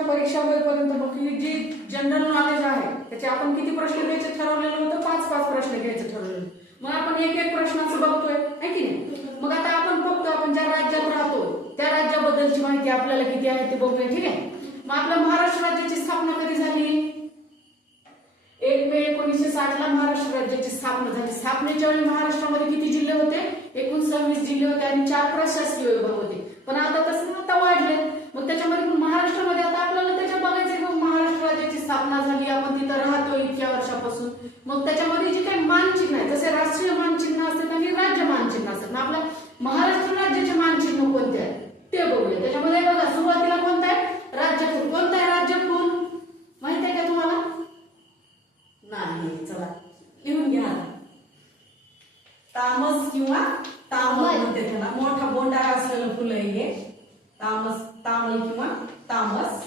तुमच्या परीक्षा होईपर्यंत बघ जी जनरल नॉलेज आहे त्याचे आपण किती प्रश्न घ्यायचे ठरवलेलं होतं? पाच पाच प्रश्न घ्यायचे ठरवलेलं. मग आपण एक एक प्रश्नाचं बघतोय है की नाही? मग आता आपण बघतो आपण ज्या राज्यात राहतो त्या राज्याबद्दलची माहिती आपल्याला किती आहे ते बघूया ठीक आहे? मग आपल्या महाराष्ट्र राज्याची स्थापना कधी झाली? एक मे एकोणीसशे साठ ला महाराष्ट्र राज्याची स्थापना झाली. स्थापनेच्या वेळी महाराष्ट्रामध्ये किती जिल्हे होते? एकूण सव्वीस जिल्हे होते आणि चार प्रशासकीय विभाग होते पण आता तसं आता वाढले मग त्याच्यामध्ये पण महाराष्ट्रामध्ये आता आपल्याला त्याच्या बघायचं आहे, मग महाराष्ट्र राज्याची स्थापना झाली आपण तिथं राहतो इतक्या वर्षापासून मग त्याच्यामध्ये जे काही मानचिन्ह आहे जसे राष्ट्रीय मानचिन्ह असतात आणि राज्य मानचिन्ह असतात मग आपल्या महाराष्ट्र राज्याचे मानचिन्ह कोणते आहे ते बघूया त्याच्यामध्ये बघा सुरुवातीला कोणतं आहे राज्यकुल कोणतं आहे राज्यकुल माहीत आहे का तुम्हाला नाही चला लिहून घ्या आता. तामस किंवा तामल म्हणते त्याला मोठा बोंडारा असलेलं फुलं आहे हे. तामस तामल किंवा तामस.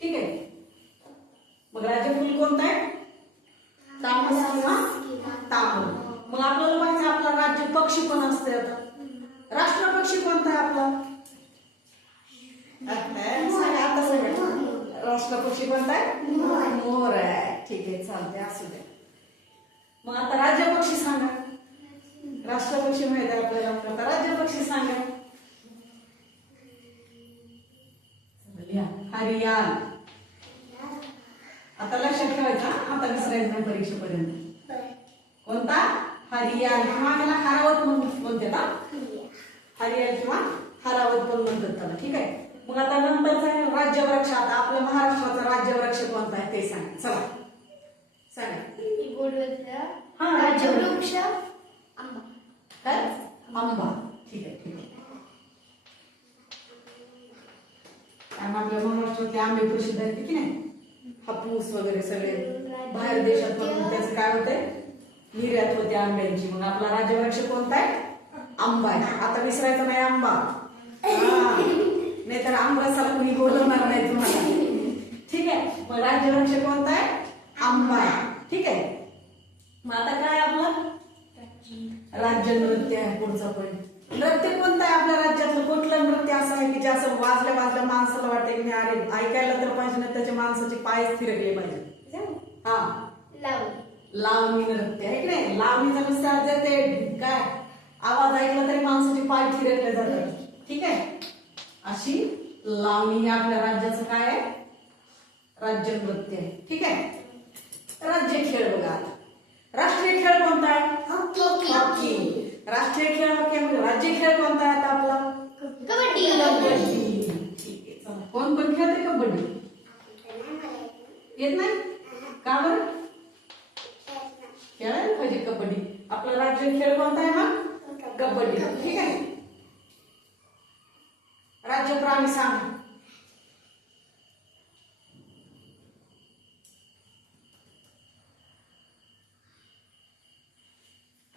ठीक आहे. मग राज्यफुल कोणतं आहे? तामस किंवा तामल मग आपल्याला माहिती आपला राज्य पक्षी पण असते आता. राष्ट्र पक्षी कोणता आहे आपला. राष्ट्र पक्षी कोणता आहे? मोर आहे. ठीक आहे चालते असू द्या मग आता राज्य पक्षी सांगा. राष्ट्र पक्षी माहीत आहे आपल्याला आता राज्य पक्षी सांगा. लिहा. हरियाल आता लक्षात ठेवायचा आता विसरायचं नाही परीक्षेपर्यंत. कोणता? हरियाल किंवा त्याला हरावत म्हणून बोलते ना हरियाल किंवा हरावत पण म्हणतात त्याला. ठीक आहे? मग आता नंतरचा राज्यवृक्ष आता आपल्या महाराष्ट्राचा राज्यवृक्ष कोणता आहे ते सांगा. चला. हा. राज्यवृक्ष आंबा. काय? आंबा. ठीक आहे ठीक आहे. कारण आपल्या महाराष्ट्रातले आंबे प्रसिद्ध आहेत की नाही? हापूस वगैरे सगळे. बाहेर देशात पण त्याचं काय होतंय? निर्यात होते आंब्यांची. मग आपला राज्यवृक्ष कोणता आहे? आंबा आहे. आता विसरायचा नाही आंबा. नाहीतर आंबरसाला कोणी बोलवणार नाही तुम्हाला. ठीक आहे. मग राज्यवृक्ष कोणता आहे? आंबा. ठीक आहे. मग आता काय आपलं राज्य नृत्य आहे पुढचा पॉईंट नृत्य कोणतं आहे आपल्या राज्यातलं? कुठलं नृत्य असं आहे की जे असं वाजल्या वाजल्या माणसाला वाटतं की नाही अरे ऐकायला तर पाहिजे ना त्याच्या माणसाचे पाय थिरकले पाहिजे. हा. लावणी. लावणी नृत्य आहे की नाही? लावणीचा नुसता जर ते काय? आवाज ऐकला तरी माणसाचे पाय थिरकले जातात. ठीक आहे? अशी लावणी ही आपल्या राज्याचं काय आहे? राज्य नृत्य आहे. ठीक आहे राज्य खेळ बघा आता. राष्ट्रीय खेळ कोणता आहे हॉकी राष्ट्रीय खेळ हॉकी आहे. राज्य खेळ कोणता आहे आता आपला कबड्डी कबड्डी ठीक आहे चला. कोण कोण खेळते कबड्डी येत नाही? का बरं? खेळायला पाहिजे कबड्डी. आपला राज्य खेळ कोणता आहे हा कबड्डी. ठीक आहे? राज्य प्राणी सांग.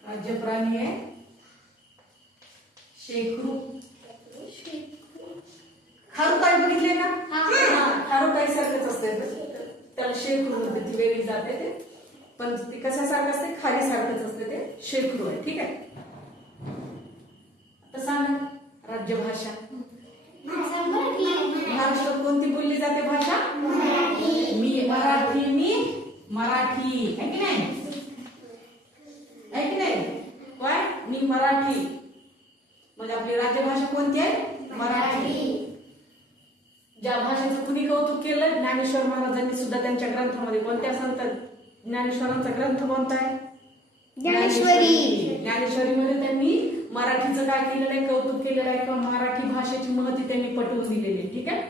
राज्य प्राणी आहे. शेखरू खारुताई बघितले का हा. खारुताई सारखंच असते शेखरू ती वेगळी जाते ते. पण ती कशासारखं असते? खाली सारखंच असते ते. शेखरू आहे ठीक आहे? आता सांगा राज्यभाषा. महाराष्ट्रात कोणती बोलली जाते भाषा? मी मराठी मी मराठी. आहे की नाही? आहे की नाही? काय मी मराठी. म्हणजे आपली राज्यभाषा कोणती आहे? मराठी. ज्या भाषेचं कुणी कौतुक केलं ज्ञानेश्वर महाराजांनी सुद्धा त्यांच्या ग्रंथामध्ये कोणत्या संत ज्ञानेश्वरांचा ग्रंथ कोणता आहे? ज्ञानेश्वरी. ज्ञानेश्वरीमध्ये त्यांनी मराठीचं काय केलेलं आहे कौतुक केलेलं आहे किंवा मराठी भाषेची महती त्यांनी पटवून दिलेली आहे ठीक आहे?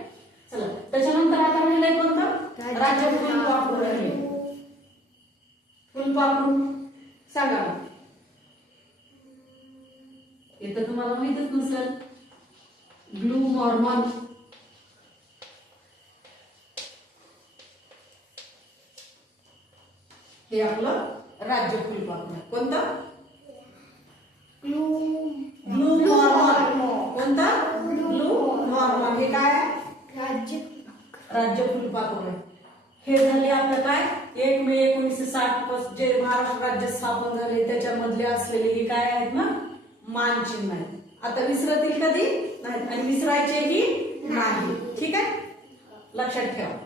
चला त्याच्यानंतर आता राहिलंय कोणतं? राज्य फुलपाखरू राहिले. फुलपाखरू सांगा. तर तुम्हाला माहितच नसेल. ब्लू मॉर्मन हे आपलं राज्य फुलपाखरू आहे. कोणतं? ब्लू मॉर्मन कोणतं? ब्लू मॉर्मन हे काय आहे? राज्य. राज्य फुलपाखरू आहे हे झाले आपलं काय? एक मे एकोणीसशे साठ जे महाराष्ट्र राज्य स्थापन झाले त्याच्यामधले असलेले हे काय आहेत ना? मानचिन्ह आहेत. आता विसरतील कधी? नाही. आणि विसरायचेही नाही. ठीक आहे? लक्षात ठेवा.